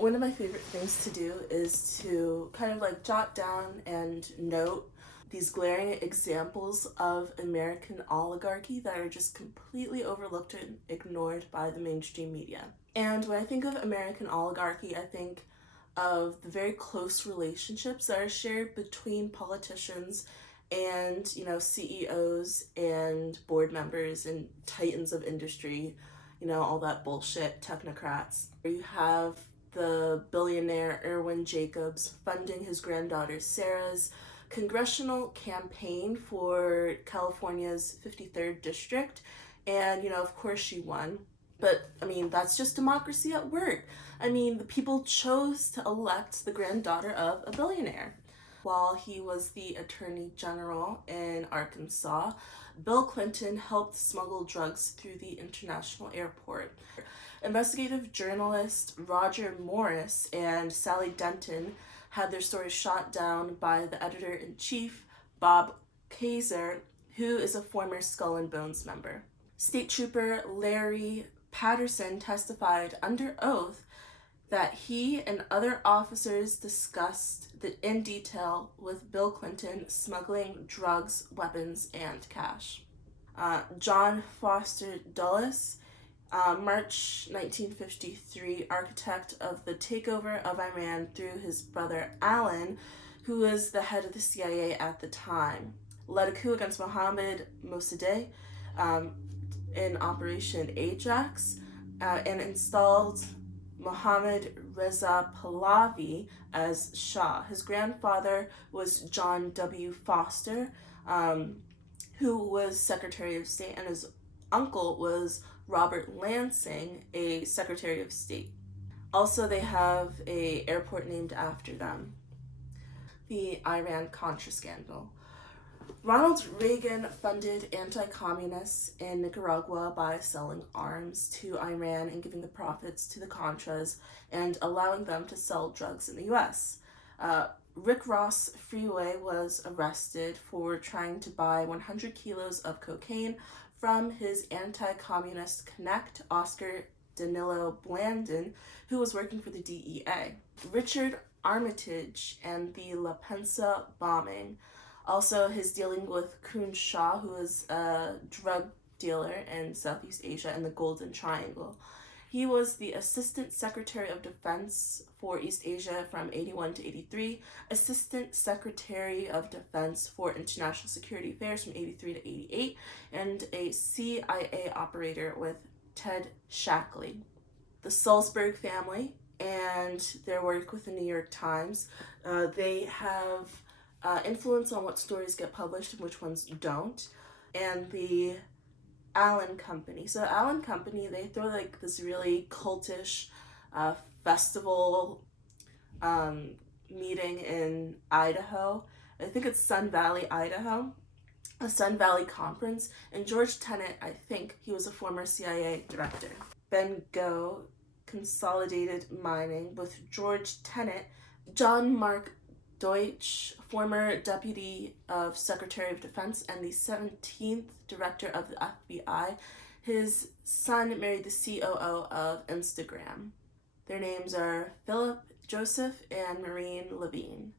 One of my favorite things to do is to kind of like jot down and note these glaring examples of American oligarchy that are just completely overlooked and ignored by the mainstream media. And when I think of American oligarchy, I think of the very close relationships that are shared between politicians and, CEOs and board members and titans of industry, all that bullshit, technocrats. You have the billionaire Irwin Jacobs funding his granddaughter Sarah's congressional campaign for California's 53rd district. And, of course she won. But, that's just democracy at work. The people chose to elect the granddaughter of a billionaire. While he was the attorney general in Arkansas, Bill Clinton helped smuggle drugs through the international airport. Investigative journalist Roger Morris and Sally Denton had their stories shot down by the editor-in-chief, Bob Kaiser, who is a former Skull and Bones member. State Trooper Larry Patterson testified under oath that he and other officers discussed in detail with Bill Clinton smuggling drugs, weapons, and cash. John Foster Dulles, March 1953, architect of the takeover of Iran through his brother Alan, who was the head of the CIA at the time, led a coup against Mohammad Mossadegh in Operation Ajax and installed Mohammad Reza Pahlavi as Shah. His grandfather was John W. Foster, who was Secretary of State, and his uncle was Robert Lansing, a Secretary of State. Also, they have an airport named after them. The Iran-Contra scandal. Ronald Reagan funded anti-communists in Nicaragua by selling arms to Iran and giving the profits to the Contras and allowing them to sell drugs in the U.S. Rick Ross Freeway was arrested for trying to buy 100 kilos of cocaine from his anti-communist connect, Oscar Danilo Blandon, who was working for the DEA. Richard Armitage and the La Pensa bombing. Also, his dealing with Kun Shah, who was a drug dealer in Southeast Asia and the Golden Triangle. He was the Assistant Secretary of Defense for East Asia from 81 to 83, Assistant Secretary of Defense for International Security Affairs from 83 to 88, and a CIA operator with Ted Shackley. The Sulzberg family and their work with the New York Times, they have influence on what stories get published and which ones don't. And the Allen Company. So Allen Company, they throw like this really cultish festival meeting in Idaho. I think it's Sun Valley, Idaho. A Sun Valley Conference. And George Tenet, I think he was a former CIA director. Ben Go, Consolidated Mining with George Tenet, John Mark Deutsch, former Deputy of Secretary of Defense and the 17th Director of the FBI. His son married the COO of Instagram. Their names are Philip Joseph and Maureen Levine.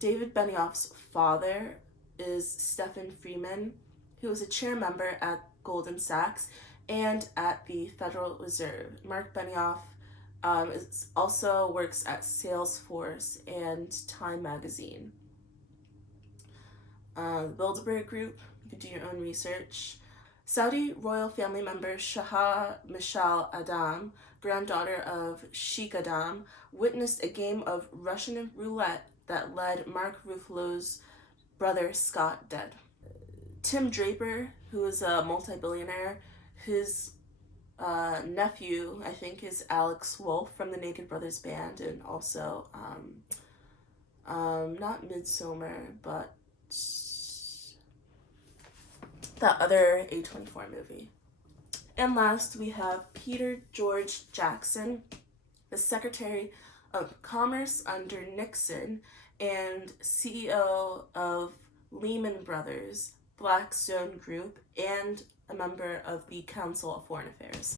David Benioff's father is Stephen Freeman, who was a chair member at Goldman Sachs and at the Federal Reserve. Mark Benioff also works at Salesforce and Time Magazine. The Bilderberg Group, you can do your own research. Saudi royal family member Shah Mishal Adam, granddaughter of Sheikh Adam, witnessed a game of Russian roulette that led Mark Ruffalo's brother Scott dead. Tim Draper, who is a multi-billionaire, his nephew, I think, is Alex Wolff from the Naked Brothers Band, and also, not Midsommar, but that other A24 movie. And last, we have Peter George Jackson, the Secretary of Commerce under Nixon and CEO of Lehman Brothers, Blackstone Group, and a member of the Council of Foreign Affairs.